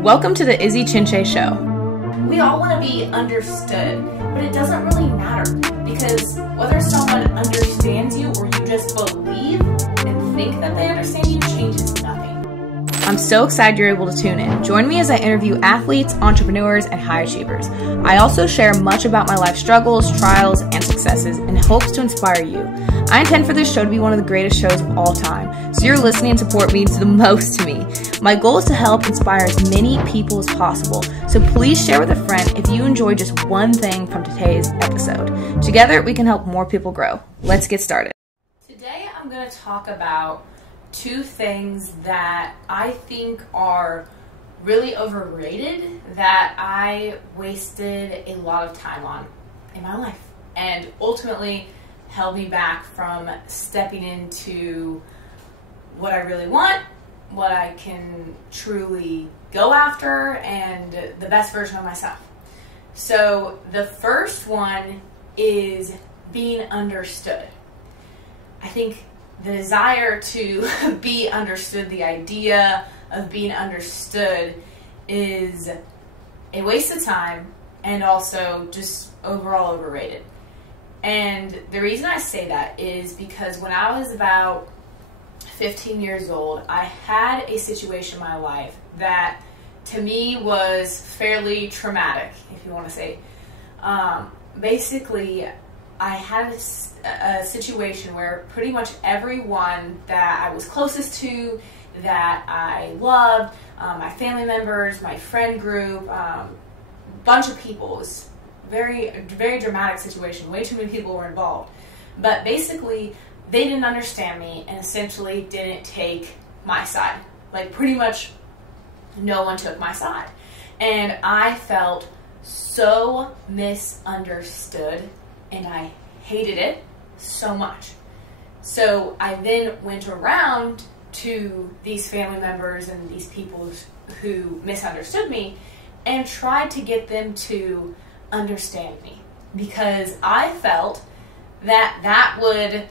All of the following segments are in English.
Welcome to the Izzy Chinche Show. We all want to be understood, but it doesn't really matter because whether someone understands you or you just believe and think that they understand you changes nothing. I'm so excited you're able to tune in. Join me as I interview athletes, entrepreneurs, and high achievers. I also share much about my life struggles, trials, and successes in hopes to inspire you. I intend for this show to be one of the greatest shows of all time, so your listening and support means the most to me. My goal is to help inspire as many people as possible, so please share with a friend if you enjoyed just one thing from today's episode. Together, we can help more people grow. Let's get started. Today, I'm going to talk about two things that I think are really overrated that I wasted a lot of time on in my life and ultimately held me back from stepping into what I really want, what I can truly go after, and the best version of myself. So the first one is being understood. I think the desire to be understood, the idea of being understood, is a waste of time and also just overall overrated. And the reason I say that is because when I was about 15 years old, I had a situation in my life that to me was fairly traumatic, if you want to say. Basically, I had a situation where pretty much everyone that I was closest to, that I loved, my family members, my friend group, bunch of people, it was very dramatic situation. Way too many people were involved. But basically, they didn't understand me and essentially didn't take my side. Like pretty much no one took my side. And I felt so misunderstood and I hated it so much. So I then went around to these family members and these people who misunderstood me and tried to get them to understand me because I felt that that would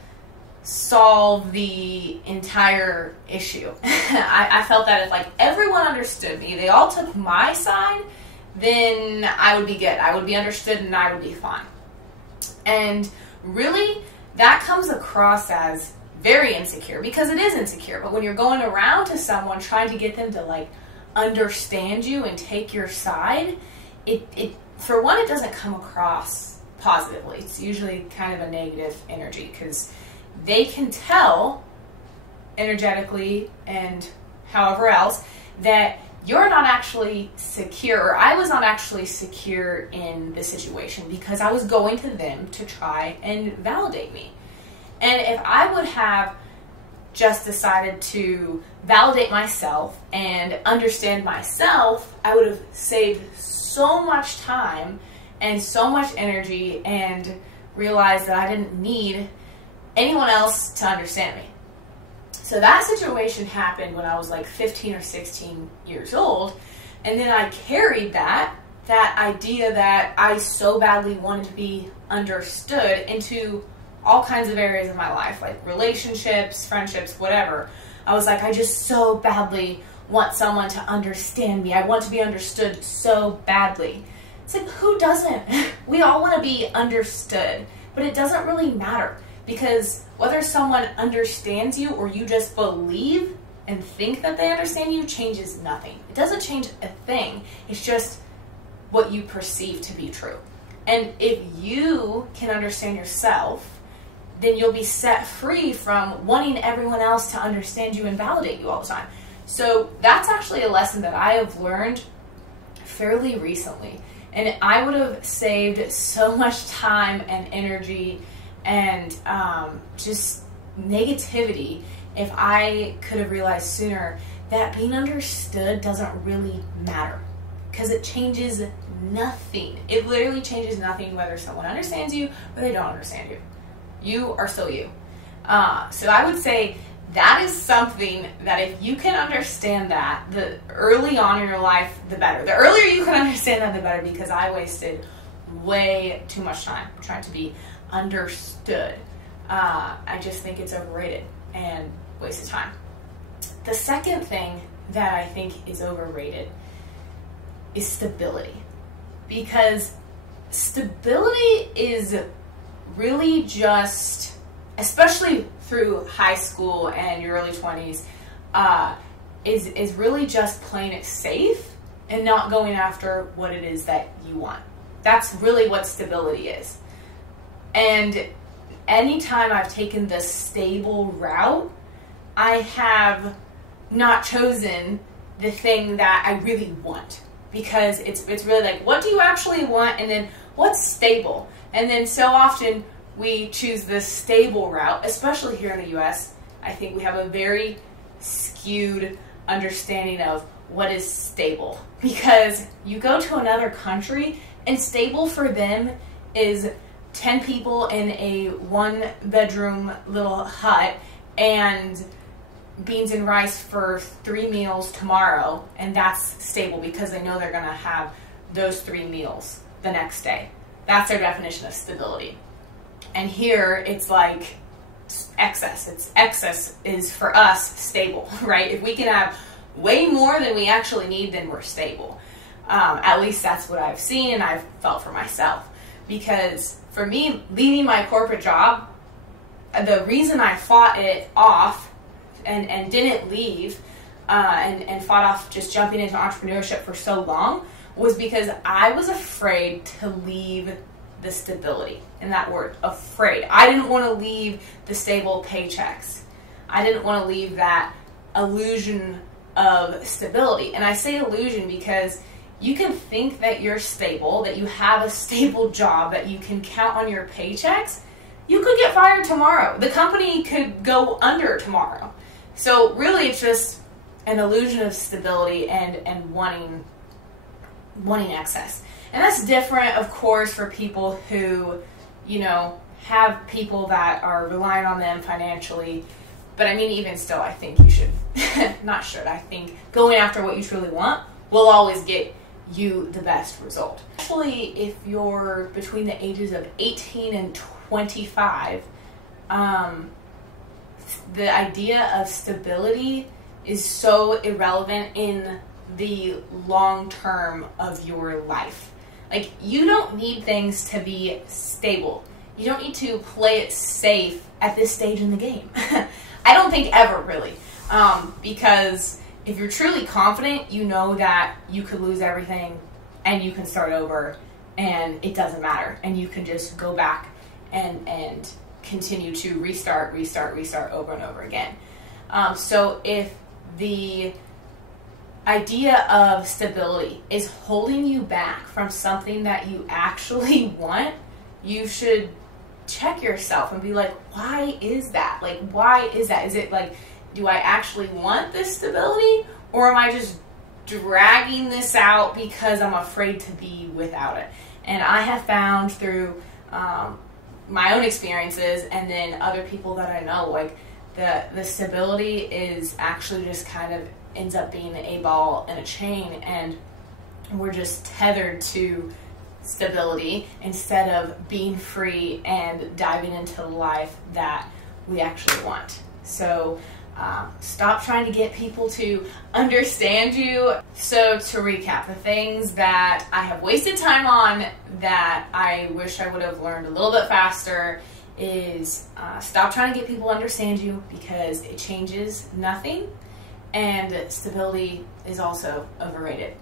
solve the entire issue. I felt that if like everyone understood me, they all took my side, then I would be good. I would be understood and I would be fine. And really, that comes across as very insecure because it is insecure. But when you're going around to someone trying to get them to like understand you and take your side, it for one, it doesn't come across positively. It's usually kind of a negative energy because they can tell energetically and however else that you're not actually secure, or I was not actually secure in the situation because I was going to them to try and validate me. And if I would have just decided to validate myself and understand myself, I would have saved so much time and so much energy and realized that I didn't need anyone else to understand me. So that situation happened when I was like 15 or 16 years old. And then I carried that idea that I so badly wanted to be understood into all kinds of areas of my life, like relationships, friendships, whatever. I was like, I just so badly want someone to understand me. I want to be understood so badly. It's like, who doesn't? We all want to be understood, but it doesn't really matter because whether someone understands you or you just believe and think that they understand you changes nothing. It doesn't change a thing. It's just what you perceive to be true. And if you can understand yourself, then you'll be set free from wanting everyone else to understand you and validate you all the time. So that's actually a lesson that I have learned fairly recently. And I would have saved so much time and energy and just negativity if I could have realized sooner that being understood doesn't really matter because it changes nothing. It literally changes nothing whether someone understands you or they don't understand you. You are still you. So I would say that is something that if you can understand that, the early on in your life, the better. The earlier you can understand that, the better, because I wasted way too much time trying to be understood. I just think it's overrated and waste of time. The second thing that I think is overrated is stability. Because stability is really just, especially through high school and your early 20s, is really just playing it safe and not going after what it is that you want. That's really what stability is. And anytime I've taken the stable route, I have not chosen the thing that I really want, because it's really like, what do you actually want, and then what's stable? And then so often we choose the stable route, especially here in the US. I think we have a very skewed understanding of what is stable, because you go to another country and stable for them is 10 people in a 1-bedroom little hut and beans and rice for 3 meals tomorrow, and that's stable because they know they're going to have those 3 meals the next day. That's their definition of stability. And here it's like excess. Excess is for us stable, right? If we can have way more than we actually need, then we're stable. At least that's what I've seen and I've felt for myself. Because for me, leaving my corporate job, the reason I fought it off and didn't leave and fought off just jumping into entrepreneurship for so long was because I was afraid to leave the stability. And that word, afraid. I didn't want to leave the stable paychecks. I didn't want to leave that illusion of stability. And I say illusion because you can think that you're stable, that you have a stable job, that you can count on your paychecks. You could get fired tomorrow. The company could go under tomorrow. So really it's just an illusion of stability and wanting excess. And that's different, of course, for people who, you know, have people that are relying on them financially. But I mean, even still, I think you should, I think going after what you truly want will always get you the best result. Especially if you're between the ages of 18 and 25, the idea of stability is so irrelevant in the long term of your life. Like, you don't need things to be stable. You don't need to play it safe at this stage in the game. I don't think ever, really. Because if you're truly confident, you know that you could lose everything and you can start over and it doesn't matter. And you can just go back and continue to restart over and over again. So if the idea of stability is holding you back from something that you actually want, you should check yourself and be like, why is that? Like, why is that? Is it like, do I actually want this stability, or am I just dragging this out because I'm afraid to be without it? And I have found through my own experiences and then other people that I know, like the stability is actually just kind of ends up being a ball and a chain, and we're just tethered to stability instead of being free and diving into the life that we actually want. So stop trying to get people to understand you. So to recap, the things that I have wasted time on that I wish I would have learned a little bit faster is stop trying to get people to understand you, because it changes nothing. And stability is also overrated.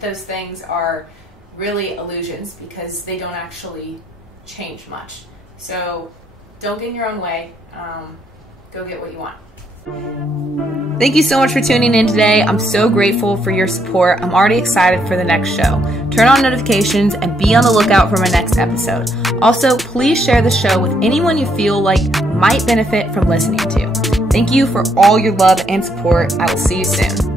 Those things are really illusions because they don't actually change much. So don't get in your own way. Go get what you want. Thank you so much for tuning in today. I'm so grateful for your support. I'm already excited for the next show. Turn on notifications and be on the lookout for my next episode. Also, please share the show with anyone you feel like might benefit from listening to. Thank you for all your love and support. I will see you soon.